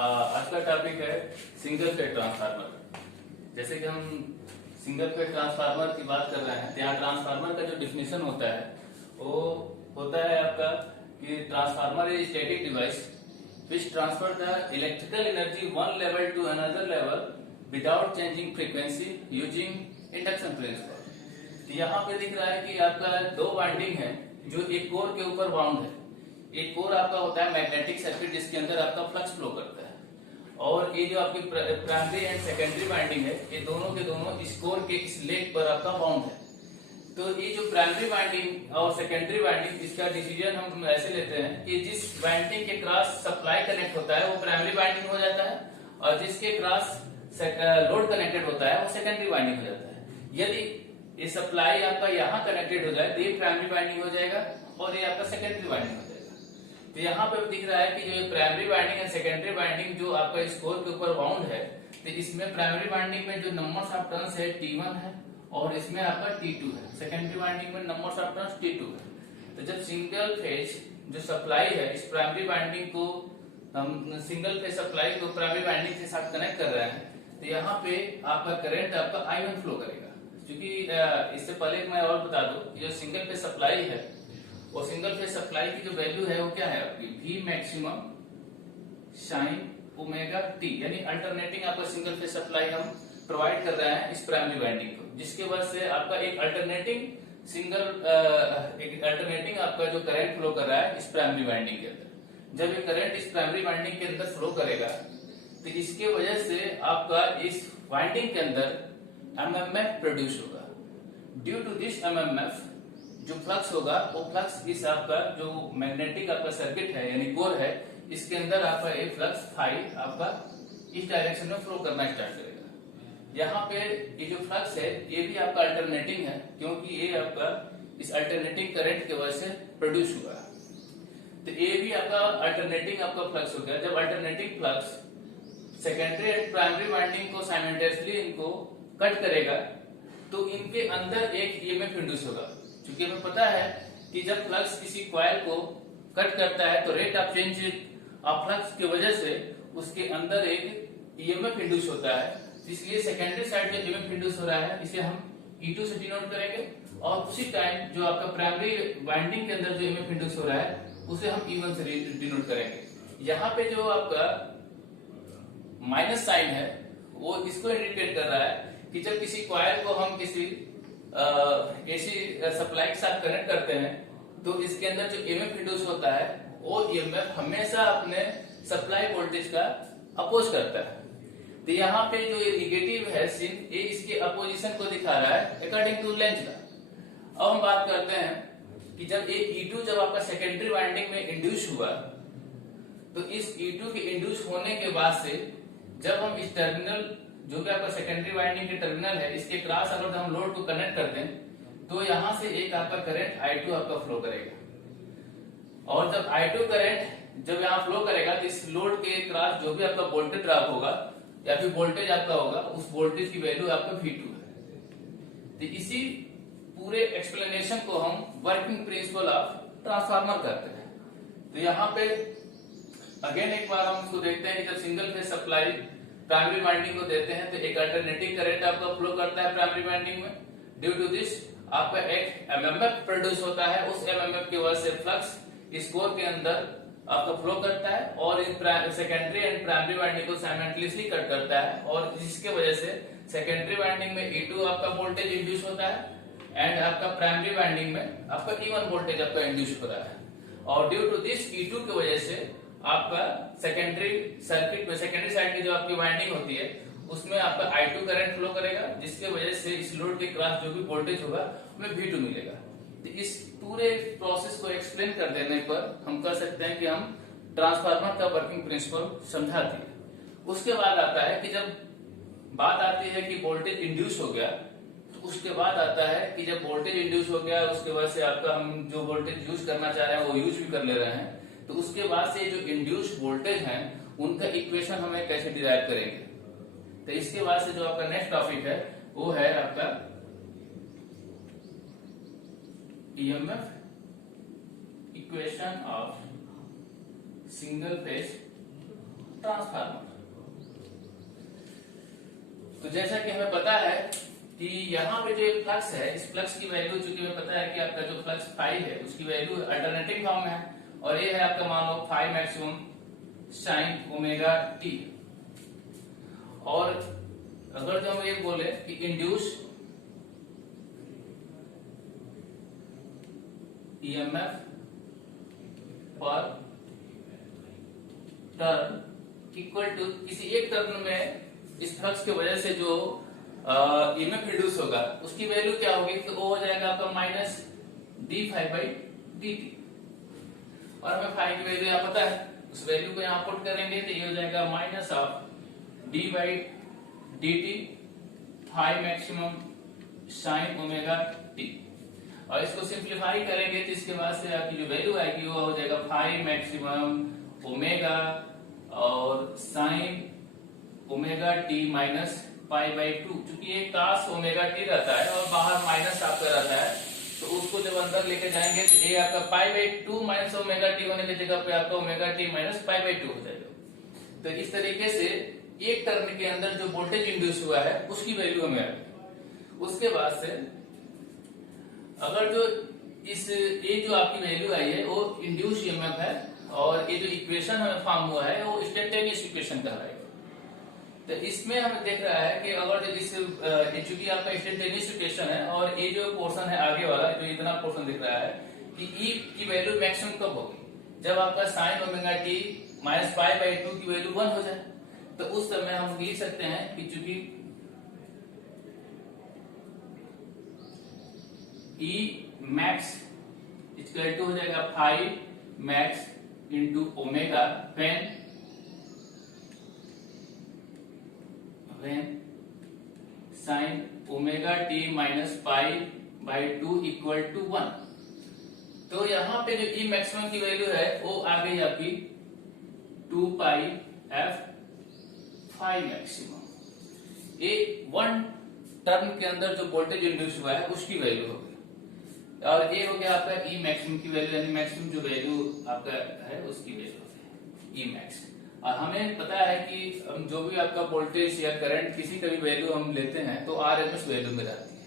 आज का टॉपिक है सिंगल फेज ट्रांसफार्मर। जैसे कि हम सिंगल फेज ट्रांसफार्मर की बात कर रहे हैं, तो यहाँ ट्रांसफार्मर का जो डिफिनेशन होता है वो होता है आपका कि transformer is static device which transfer the electrical energy one level to another level without changing frequency using induction principle। तो यहाँ पे दिख रहा है कि आपका दो वाइंडिंग है जो एक कोर के ऊपर बाउंड है। एक कोर आपका होता है मैग्नेटिक सर्किट जिसके अंदर आपका फ्लक्स फ्लो करता है, और ये जो आपकी प्राइमरी एंड सेकेंडरी वाइंडिंग है ये दोनों के दोनों इस कोर के इस लेग पर आपका बाउंड है। तो ये जो प्राइमरी वाइंडिंग और सेकेंडरी वाइंडिंग, इसका डिसीजन हम ऐसे लेते हैं कि जिस वाइंडिंग के क्रॉस सप्लाई कनेक्ट होता है वो प्राइमरी वाइंडिंग हो जाता है, और जिसके क्रॉस लोड कनेक्टेड होता है वो सेकेंडरी वाइंडिंग हो जाता है। यदि ये सप्लाई आपका यहाँ कनेक्टेड हो जाए तो ये प्राइमरी वाइंडिंग हो जाएगा और ये आपका सेकेंडरी वाइंडिंग हो जाएगा। तो यहाँ पे दिख रहा है कि जो primary winding and secondary winding जो आपका इस कोर के ऊपर बाउंड है, तो इसमें प्राइमरी वाइंडिंग में जो नंबर्स ऑफ टर्न्स है T1 है और इसमें आपका T2 है। सेकेंडरी वाइंडिंग में नंबर्स ऑफ टर्न्स T2 है। तो जब सिंगल फेज जो सप्लाई है इस प्राइमरी वाइंडिंग को हम सिंगल फेज सप्लाई को प्राइमरी वाइंडिंग के साथ कनेक्ट कर रहे हैं, तो यहाँ पे आपका करंट आपका I1 फ्लो करेगा। क्योंकि इससे पहले मैं और बता दूं कि जो सिंगल फेज सप्लाई है वो सिंगल फेज सप्लाई की जो वैल्यू है वो क्या है आपकी V maximum sine omega T, यानी अल्टरनेटिंग आपका सिंगल फेज सप्लाई हम प्रोवाइड कर रहे हैं इस प्राइमरी वाइंडिंग को, जिसके वजह से आपका एक अल्टरनेटिंग आपका जो करंट फ्लो कर रहा है इस प्राइमरी वाइंडिंग के अंदर। जब ये करंट इस प्राइमरी वाइंडिंग के अंदर फ्लो करेगा तो इसके वजह से आपका इस वाइंडिंग के अंदर एमएमएफ प्रोड्यूस होगा। ड्यू टू दिस एमएमएफ जो फ्लक्स होगा वो फ्लक्स इस आपका जो मैग्नेटिक आपका सर्किट है यानी कोर है इसके अंदर आपका एक फ्लक्स फाई आपका इस डायरेक्शन में फ्लो करना स्टार्ट करेगा। यहाँ पे ये जो फ्लक्स है ये भी आपका अल्टरनेटिंग है, क्योंकि ये आपका इस अल्टरनेटिंग करंट की वजह से प्रोड्यूस हुआ। तो ये भी आपका अल्टरनेटिंग आपका फ्लक्स हो गया। जब alternating flux secondary and primary winding को साइमल्टेनियसली इनको कट करेगा तो इनके अंदर एक ईएमएफ इंड्यूस होगा। क्योंकि हमें पता है कि जब फ्लक्स किसी कॉइल को कट करता है तो rate of change of flux की वजह से उसके अंदर एक ईएमएफ इंड्यूस होता है। इसलिए सेकेंडरी साइड जो ईएमएफ इंड्यूस हो रहा है इसे हम E2 से डिनोट करेंगे, और उसी टाइम जो आपका प्राइमरी वाइंडिंग के अंदर जो ईएमएफ इंड्यूस हो रहा है उसे हम E1 से डिनोट करेंगे। यहाँ पे जो आपका माइनस साइन है वो इसको इंडिकेट कर रहा है कि जब किसी कॉइल को हम किसी एसी सप्लाई के साथ कनेक्ट करते हैं तो इसके अंदर जो ईएमएफ इंड्यूस होता है वो ईएमएफ हमेशा अपने सप्लाई वोल्टेज का अपोज करता है। तो यहाँ पे जो ये निगेटिव है सिन ये इसके अपोजिशन को दिखा रहा है अकॉर्डिंग टू लेंथ का। अब हम बात करते हैं कि जब ये E2 जब आपका सेकेंडरी वाइंडिंग में इंड्यूस हुआ तो इस E2 के इंड्यूस होने के बाद से जब हम इस टर्मिनल जो कि आपका सेकेंडरी वाइंडिंग के टर्मिनल है इसके क्रॉस अगर हम लोड को कनेक्ट करते हैं तो यहाँ से एक आपका करंट I2 आपका फ्लो करेगा, और जब I2 करंट जब यहाँ फ्लो करेगा तो इस लोड के क्रॉस जो भी आपका वोल्टेज ड्रॉप होगा या फिर वोल्टेज आपका होगा उस वोल्टेज की वैल्यू आपका V2 है। तो इसी पूरे एक्सप्लेनेशन को हम वर्किंग प्रिंसिपल ऑफ ट्रांसफार्मर करते हैं। तो यहाँ पे अगेन एक बार हम इसको देखते हैं कि जब single phase supply primary winding को देते हैं तो एक अल्टरनेटिंग करंट आपका फ्लो करता है प्राइमरी वाइंडिंग में। ड्यू टू दिस आपका एक एमएमएफ प्रोड्यूस होता है, उस एमएमएफ की वजह से फ्लक्स इस कोर के अंदर आपका फ्लो करता है और in secondary and primary winding को साइमल्टेनियसली कट करता है, और जिसके वजह से सेकेंडरी वाइंडिंग में E2 आपका वोल्टेज इंड्यूस होता है एंड आपका प्राइमरी वाइंडिंग में आपका E1 वोल्टेज आपका इंड्यूस हो रहा है। और ड्यू टू दिस E2 की वजह से आपका सेकेंडरी सर्किट में सेकेंडरी साइड की जो आपकी वाइंडिंग होती है उसमें आपका I2 करंट फ्लो करेगा, जिसके वजह से इस लोड के क्रॉस जो भी वोल्टेज होगा उसमें V2 मिलेगा। तो इस पूरे प्रोसेस को एक्सप्लेन कर देने पर हम कह सकते हैं कि हम ट्रांसफार्मर का वर्किंग प्रिंसिपल समझा दिए। उसके बाद आता है कि जब बात आती है कि वोल्टेज इंड्यूस हो गया, तो उसके बाद आता है कि जब वोल्टेज इंड्यूस हो गया उसके बाद से आपका हम जो वोल्टेज यूज करना चाह रहे हैं वो यूज भी कर ले रहे हैं, तो उसके बाद से जो इंड्यूस वोल्टेज हैं उनका इक्वेशन हमें कैसे डिराइव करेंगे। तो इसके बाद से जो आपका नेक्स्ट टॉपिक है वो है आपका EMF equation of single phase transformer. तो जैसा कि हमें पता है कि यहाँ पे जो एक फ्लक्स है, इस फ्लक्स की वैल्यू चूंकि हमें पता है कि आपका जो फ्लक्स फाई है उसकी वैल्यू अल्टरनेटिंग फॉर्म में है, और ये है आपका मान lo fi maximum sine omega t. और अगर जो हम ये बोले कि इंड्यूस ईएमएफ पर टर्न इक्वल टू किसी एक टर्न में इस फ्लक्स की वजह से जो ईएमएफ इंड्यूस होगा उसकी वैल्यू क्या होगी, तो वो हो जाएगा आपका minus d phi by d t. और हमें फाई की वैल्यू यहाँ पता है, उस वैल्यू को यहाँ पुट करेंगे तो ये हो जाएगा minus of d by d t phi maximum sine omega t. और इसको सिंप्लीफाई करेंगे तो इसके बाद से आपकी जो वैल्यू आएगी वो हो जाएगा फाई मैक्सिमम ओमेगा और sign omega t minus pi by to. चूंकि ये कास ओमेगा टी रहता है और बाहर माइनस आपका रहता है, तो उसको जब अंदर लेके जाएंगे तो ये आपका पाई by to minus omega T होने की जगह पे आपका omega t minus pi by to हो जाएगा। तो इस तरीके से एक टर्न के अंदर जो वोल्टेज इंड्यूस हुआ है उसकी वैल्यू हमें आएगी। उसके बाद से अगर जो इस ये जो आपकी वैल्यू आई है वो इंड्यूस ईएमएफ है, और ये जो इक्वेशन हमें फॉर्म हुआ है वो इंस्टेंटेनियस इक्वेशन कहलाएगा। तो इसमें हमें देख रहा है कि अगर इस चूंकि आपका इंस्टेंटेनियस इक्वेशन है और ये जो पोर्शन है आगे वाला जो इतना पोर्शन दिख रहा है कि ई की वैल्यू मैक्सिमम कब होगी, जब आपका sign omega t minus pi by to की वैल्यू 1 हो जाए। तो उस समय हम लिख सकते हैं कि चूंकि ई मैक्स इक्वल टू हो जाएगा five max into omega when sine omega t minus pi by two equal to 1। तो यहाँ पे जो ई मैक्सिमम की वैल्यू है वो आ गई आपकी 2 पाई एफ फाइव मैक्सिमम। ये 1 टर्न के अंदर जो वोल्टेज इंड्यूस हुआ है उसकी वैल्यू होगी, और ये हो गया आपका ई मैक्सिमम की वैल्यू, यानी मैक्सिमम जो वैल्यू आपका है उसकी वैल्यू ई मैक्स। और हमें पता है कि जो भी आपका वोल्टेज या करंट किसी का भी वैल्यू हम लेते हैं तो आरएमएस वैल्यू में जाती है।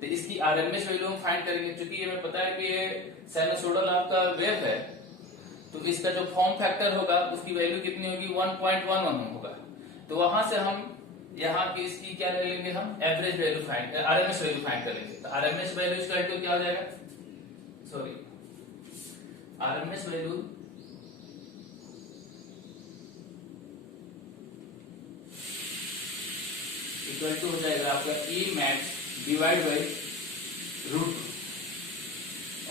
तो इसकी आरएमएस वैल्यू हम फाइंड करेंगे, क्योंकि हमें पता है कि ये साइनसोइडल आपका वेव है, तो इसका जो फॉर्म फैक्टर होगा उसकी वैल्यू कितनी होगी 1.11 होगा। तो वहां से हम यहाँ की इसकी क्या ले लेंगे, हम average value find RMS value find कर लेंगे। तो आरएमएस वैल्यू इक्वल टू क्या हो जाएगा, sorry RMS value equal to हो जाएगा आपका E max divide by root.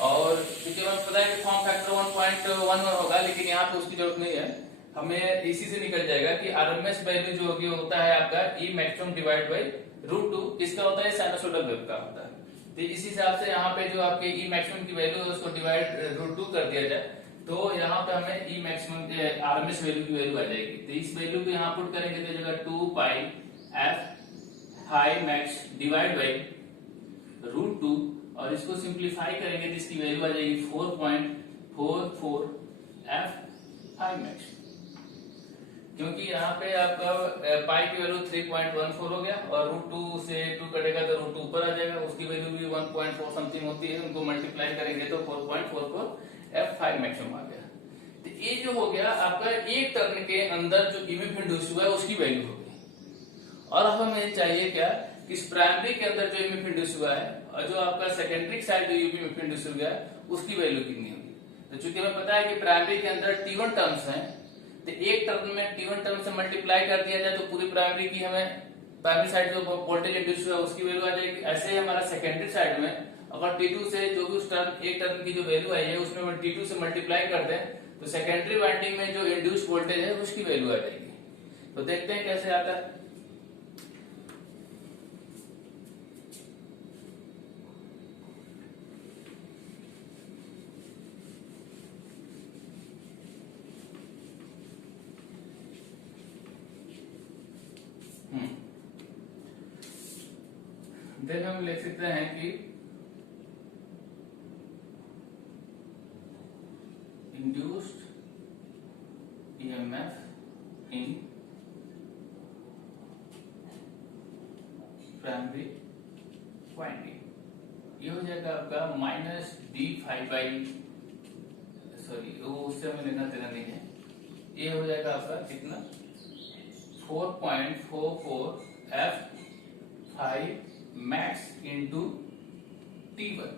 और क्योंकि हमें पता है कि फॉर्म फैक्टर 1.11 होगा, लेकिन यहाँ पे उसकी जरूरत नहीं है, हमें इसी से निकल जाएगा कि आरएमएस वैल्यू जो होगी होता है आपका E maximum divide by root 2। किसका होता है, साइनसोइडल वेव का होता है। तो इसी हिसाब से यहाँ पे जो आपके ई मैक्सिमम की वैल्यू है उसको डिवाइड रूट 2 कर दिया जाए, तो यहाँ पे हमें ई मैक्सिमम आरएमएस वैल्यू की वैल्यू आ जाएगी। तो इस वैल्यू को यहाँ पुट करेंगे तो जगह 2 pi F high max divide by root 2, और इसको सिंप्लीफाई करेंगे तो इसकी वैल्यू आ जाएगी 4.44 एफ हाई मैक्स। क्योंकि यहाँ पे आपका पाई की वैल्यू 3.14 हो गया और रूट 2 से 2 कटेगा तो रूट 2 ऊपर आ जाएगा, उसकी वैल्यू भी 1.4 समथिंग होती है, उनको मल्टीप्लाई करेंगे तो 4.44 एफ फाइव मैक्सिमम आ गया। तो ये जो हो गया आपका एक टर्न के अंदर जो ईएमएफ इंड्यूस हुआ है उसकी वैल्यू हो गई। और अब हमें चाहिए क्या कि इस प्राइमरी के अंदर जो ईएमएफ इंड्यूस हुआ है और जो आपका सेकेंडरी साइड जो ईएमएफ इंड्यूस हुआ है उसकी वैल्यू कितनी होगी। तो चूंकि हमें पता है कि प्राइमरी के अंदर T1 टर्म्स हैं, तो एक टर्म में T1 टर्म से मल्टीप्लाई कर दिया जाए तो पूरी प्राइमरी की हमें प्राइमरी साइड जो वोल्टेज इंड्यूस हुआ है उसकी वैल्यू आ जाएगी। ऐसे ही हमारा सेकेंडरी साइड में अगर T2 से जो भी उस टर्म एक टर्म की जो वैल्यू आई है उसमें हम T2 से मल्टीप्लाई कर दें तो सेकेंडरी वाइंडिंग में जो इंड्यूस वोल्टेज है उसकी वैल्यू आ जाएगी। तो देखते हैं कैसे आता है। देन हम लिख सकते हैं कि induced EMF in primary winding. ये हो जाएगा आपका माइनस d5 बाई, सॉरी वो उससे हमें लेना देना नहीं है, ये हो जाएगा आपका कितना 4.44 F5 max into T1।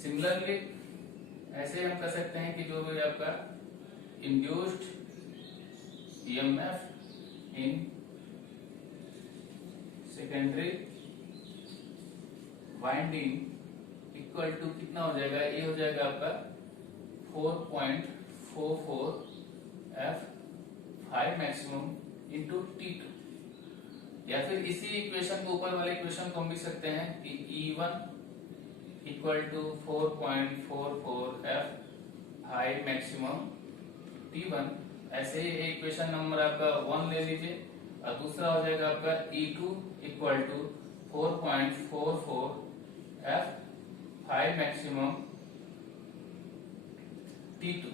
Similarly ऐसे हम कर सकते हैं कि जो भी आपका induced EMF in secondary winding equal to कितना हो जाएगा, ये हो जाएगा आपका 4.44 F5 मैक्सिमम इंटू T2। या फिर इसी इक्वेशन को ऊपर वाले इक्वेशन को हम लिख सकते हैं कि E1 equal to 4.44 F5 maximum T1। ऐसे ही इक्वेशन नंबर आपका 1 ले लीजिए और दूसरा हो जाएगा आपका E2 equal to 4.44 F5 maximum T2,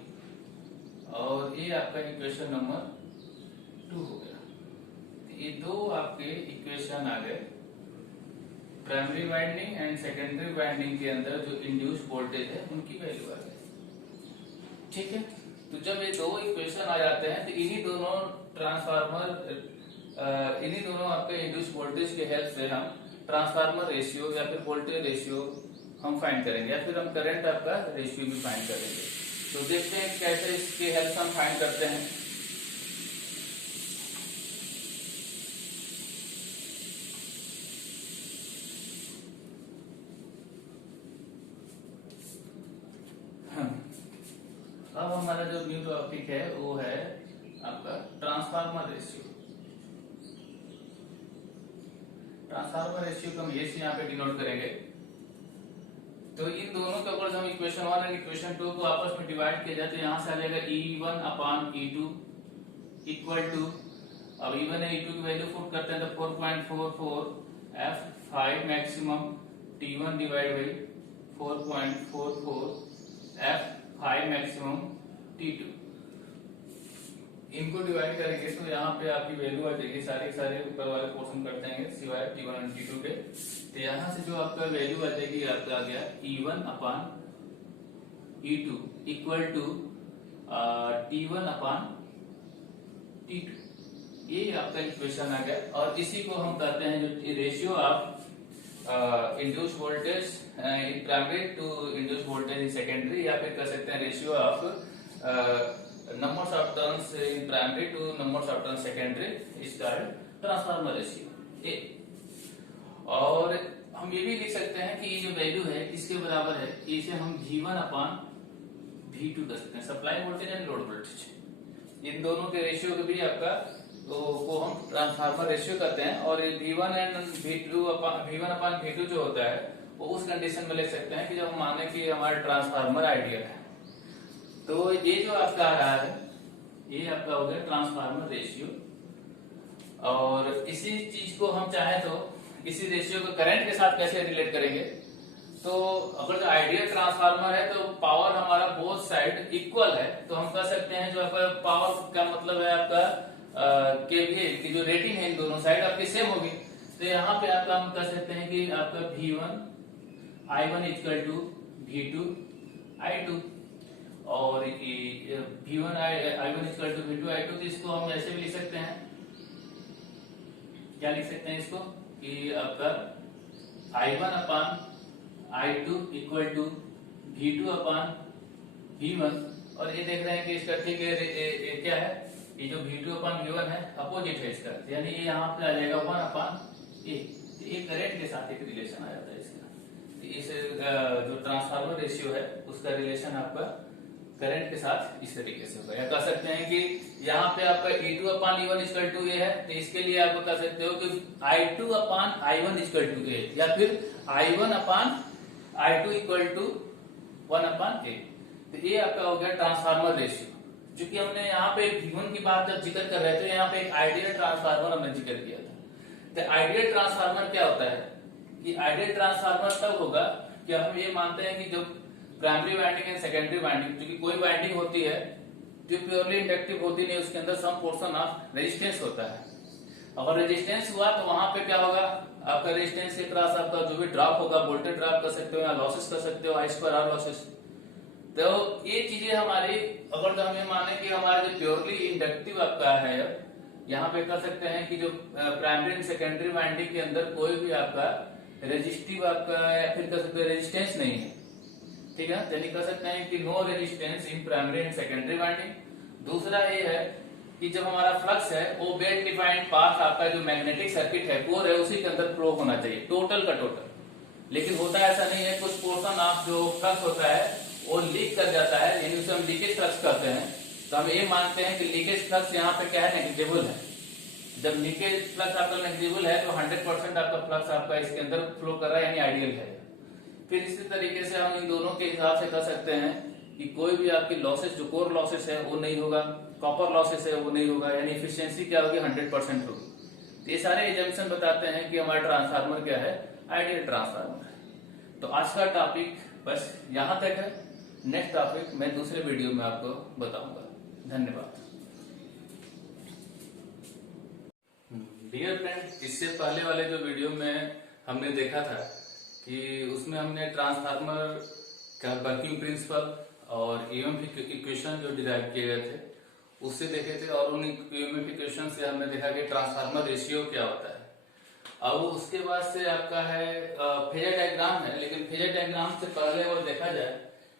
और ये आपका इक्वेशन नंबर 2 हो गया। ये दो आपके इक्वेशन आ गए primary winding and secondary winding के अंदर जो इंड्यूस वोल्टेज है उनकी वैल्यू आ गई। ठीक है, तो जब ये दो इक्वेशन आ जाते हैं तो इन्हीं दोनों ट्रांसफार्मर, इन्हीं दोनों आपके इंड्यूस वोल्टेज के हेल्प से हम ट्रांसफार्मर रेशियो या फिर वोल्टेज रेशियो हम फाइंड करेंगे, या फिर हम करंट आपका रेशियो भी फाइंड करेंगे। तो देखते हैं कैसे इसके हेल्प से हम फाइंड करते हैं। अब हमारा जो न्यू टॉपिक है वो है आपका ट्रांसफार्मर रेशियो। ट्रांसफार्मर रेशियो को हम ये यहाँ पे डिनोट करेंगे। तो इन दोनों के ऊपर हम इक्वेशन 1 और इक्वेशन 2 को आपस में डिवाइड किया जाए तो यहाँ से आ जाएगा E1 upon E2 equal to, अब E1 और E2 की वैल्यू पुट करते हैं तो 4.44 F5 maximum T1 divide by 4.44 F5 maximum T2। इनको डिवाइड करेंगे तो यहाँ पे आपकी वैल्यू आ जाएगी, सारे सारे ऊपर वाले पोर्शन करते हैं सिवाय T1 और T2 के। तो यहाँ से जो आपका वैल्यू आ जाएगी आपका आ गया E1 upon E2 equal to T1 upon T2। ये आपका इक्वेशन आ गया, और इसी को हम कहते हैं जो ratio of induce voltage in primary to induce voltage in secondary, या फिर कह सकते हैं ratio of numbers of turns in primary to numbers of turns secondary is called transformer ratio A। और हम ये भी लिख सकते हैं कि ये जो वैल्यू है इसके बराबर है, इसे हम V1 अपॉन V2 कर सकते हैं, supply voltage and load voltage. इन दोनों के रेशियो को भी आपका तो को हम ट्रांसफार्मर रेशियो करते हैं। और V1 and V1 upon V2 जो होता है वो उस कंडीशन में लिख सकते हैं कि जब हम माने कि हमारा ट्रांसफार्मर आइडियल है। तो ये जो आपका आ रहा है ये आपका हो गया ट्रांसफार्मर रेशियो। और इसी चीज को हम चाहे तो इसी रेशियो को करंट के साथ कैसे रिलेट करेंगे, तो अगर जो आइडियल ट्रांसफार्मर है तो पावर हमारा बोथ साइड इक्वल है, तो हम कह सकते हैं जो आपका पावर का मतलब है आपका केवीए की जो रेटिंग है इन दोनों साइड आपकी सेम होगी। तो यहाँ पे आपका हम कह सकते हैं कि आपका V1 I1 equal to V2 I2, और V1 I1 equal to V2 I2। तो इसको हम ऐसे भी लिख सकते हैं, क्या लिख सकते हैं इसको कि आपका I1 upon I2 equal to V2 upon V1। और ये देख रहे हैं कि इसका ठीक है क्या है, ये जो V2 अपॉन V1 है अपोजिट है इसका, यानी ये यहाँ पे आ जाएगा 1 अपॉन A। ये करंट के साथ एक रिलेशन आ जाता है इसका। इस जो ट्रांसफार्मर रेशियो है उसका रिलेशन आपका करंट के साथ इस तरीके से होगा। या कह सकते हैं कि यहाँ पे आपका E2 upon E1 equal to A है, तो इसके लिए आप कह सकते हो कि I2 upon I1 equal to A, या फिर I1 upon I2 equal to 1 upon A। तो ये आपका हो गया ट्रांसफार्मर रेशियो। जो कि हमने यहाँ पे V1 की बात जब जिक्र कर रहे थे, यहाँ पे एक आइडियल ट्रांसफार्मर हमने जिक्र किया था। तो आइडियल ट्रांसफार्मर क्या होता है कि आइडियल ट्रांसफार्मर तब होगा कि हम ये मानते हैं कि जब primary winding and secondary winding, जो कि कोई वाइंडिंग होती है जो प्योरली इंडक्टिव होती नहीं, उसके अंदर सम पोर्शन ऑफ रेजिस्टेंस होता है। अगर रेजिस्टेंस हुआ तो वहां पे क्या होगा, आपका रेजिस्टेंस के क्रॉस आपका जो भी ड्रॉप होगा, वोल्टेज ड्रॉप कर सकते हो या लॉसेस कर सकते हो, आई स्क्वायर आर लॉसेस। तो ये चीजें हमारी, अगर तो हमें माने कि हमारा जो प्योरली इंडक्टिव आपका है, यहाँ पे कर सकते हैं कि जो प्राइमरी एंड सेकेंडरी वाइंडिंग के अंदर कोई भी आपका रेजिस्टिव आपका या फिर कर सकते हैं रेजिस्टेंस नहीं है, ठीक है। यानी कह सकते हैं कि no resistance in primary and secondary winding. दूसरा ये है कि जब हमारा फ्लक्स है वो वेल डिफाइंड पाथ आपका जो मैग्नेटिक सर्किट है कोर है उसी के अंदर फ्लो होना चाहिए, टोटल का टोटल। लेकिन होता ऐसा नहीं है, कुछ पोर्शन ऑफ जो फ्लक्स होता है वो लीक कर जाता है, यानी उसे हम लीकेज फ्लक्स कहते हैं। तो हम ये मानते हैं कि लीकेज फ्लक्स यहाँ पे क्या है, नेग्लिजिबल है। जब लीकेज फ्लक्स आपका नेग्लिजिबल है तो 100% आपका फ्लक्स आपका इसके अंदर फ्लो कर रहा है, यानी आइडियल है। फिर इसी तरीके से हम इन दोनों के हिसाब से कह सकते हैं कि कोई भी आपकी लॉसेस, जो कोर लॉसेस है वो नहीं होगा, कॉपर लॉसेस है वो नहीं होगा, यानी एफिशिएंसी क्या होगी, 100% होगी। तो ये सारे एजम्पशन बताते हैं कि हमारा ट्रांसफार्मर क्या है, आइडियल ट्रांसफार्मर है। तो आज का टॉपिक बस यहाँ तक है। नेक्स्ट टॉपिक मैं दूसरे वीडियो में आपको बताऊंगा। धन्यवाद। डियर फ्रेंड, इससे पहले वाले जो वीडियो में हमने देखा था कि उसमें हमने ट्रांसफार्मर का वर्किंग प्रिंसिपल और ईएमएफ इक्वेशन जो डिराइव किए गए थे उससे देखे थे, और उन ईएमएफ इक्वेशन से हमने देखा कि ट्रांसफार्मर रेशियो क्या होता है। अब उसके बाद से आपका है फेजर डायग्राम है, लेकिन फेजर डायग्राम से पहले वो देखा जाए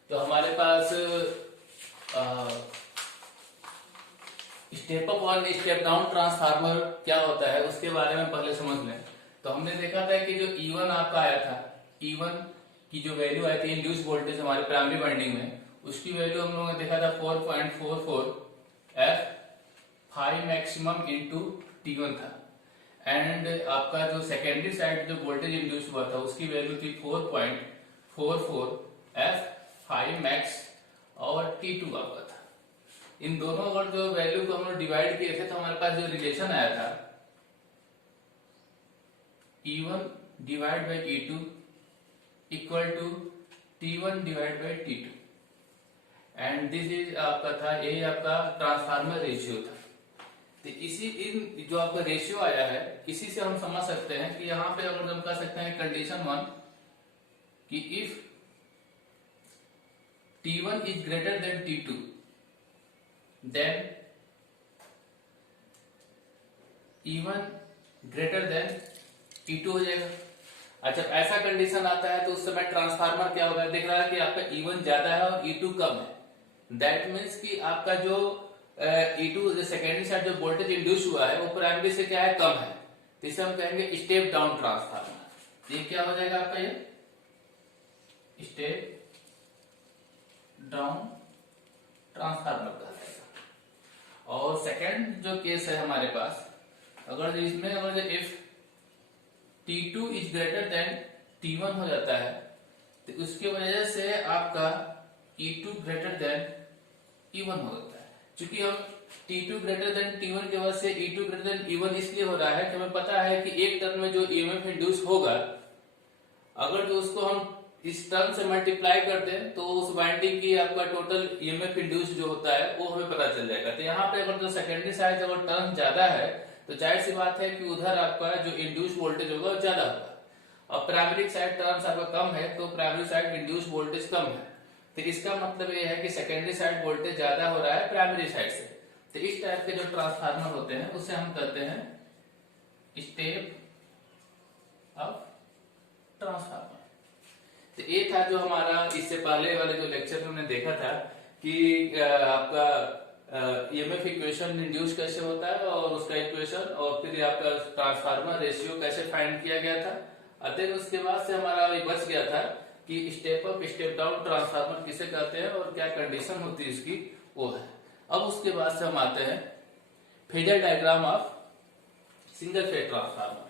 तो हमारे पास स्टेप अप और स्टेप डाउन ट्रांसफार्मर क्या होता है उसके बारे में पहले समझ लें। तो हमने देखा था कि जो E1 आपका आया था, E1 की जो वैल्यू आई थी इंड्यूस वोल्टेज हमारे प्राइमरी वाइंडिंग में, उसकी वैल्यू हम लोगों ने देखा था 4.44 F 5 मैक्सिमम इंटू T1 था। एंड आपका जो सेकेंडरी साइड जो वोल्टेज इंड्यूस हुआ था उसकी वैल्यू थी 4.44 F 5 मैक्स और T2 आपका था। इन दोनों अगर जो वैल्यू को हम लोग डिवाइड किए थे तो हमारे पास जो रिलेशन आया था E1 divide by E2 equal to T1 divide by T2, and this is आपका था, यही आपका ट्रांसफार्मर रेशियो था। तो इसी इन जो आपका रेशियो आया है इसी से हम समझ सकते हैं कि यहाँ पे अगर हम कह सकते हैं कंडीशन 1 कि if T1 is greater than T2 then E1 greater than E2 हो जाएगा। अच्छा, ऐसा कंडीशन आता है तो उस समय ट्रांसफार्मर क्या होगा, दिख रहा है कि आपका E1 ज्यादा है और E2 कम है। दैट मीन्स कि आपका जो E2 जो सेकेंडरी साइड जो वोल्टेज इंड्यूस हुआ है वो प्राइमरी से क्या है, कम है। तो इसे हम कहेंगे स्टेप डाउन ट्रांसफार्मर। ये क्या हो जाएगा आपका, ये स्टेप डाउन ट्रांसफार्मर कहा जाएगा। और सेकेंड जो केस है हमारे पास, अगर इसमें अगर if T2 is greater then T1 हो जाता है तो उसकी वजह से आपका E2 ग्रेटर देन E1 हो जाता है। क्योंकि हम T2 ग्रेटर देन T1 की वजह से E2 ग्रेटर देन E1 इसलिए हो रहा है कि हमें पता है कि एक टर्न में जो ईएमएफ इंड्यूस होगा, अगर जो उसको हम इस टर्न से मल्टीप्लाई कर दें तो उस वाइंडिंग की आपका टोटल ईएमएफ इंड्यूस जो होता है वो हमें पता चल जाएगा। तो यहाँ पे अगर जो सेकेंडरी साइड अगर टर्न ज्यादा है तो जाहिर सी बात है कि उधर आपका जो इंड्यूस वोल्टेज होगा वो ज्यादा होगा। और प्राइमरी साइड टर्न्स आपका कम है तो प्राइमरी साइड इंड्यूस वोल्टेज कम है। तो इसका मतलब ये है कि सेकेंडरी साइड वोल्टेज ज्यादा हो रहा है प्राइमरी साइड से। तो इस टाइप के जो ट्रांसफार्मर होते हैं उसे हम कहते हैं स्टेप अप ट्रांसफार्मर। तो ये था जो हमारा इससे पहले वाले जो लेक्चर में हमने देखा था कि आपका ईएमएफ इक्वेशन इंड्यूस कैसे होता है और उसका इक्वेशन, और फिर आपका ट्रांसफार्मर रेशियो कैसे फाइंड किया गया था। अतः उसके बाद से हमारा बच गया था कि step up step down transformer किसे कहते हैं और क्या कंडीशन होती है इसकी, वो है। अब उसके बाद से हम आते हैं phasor diagram of single phase transformer.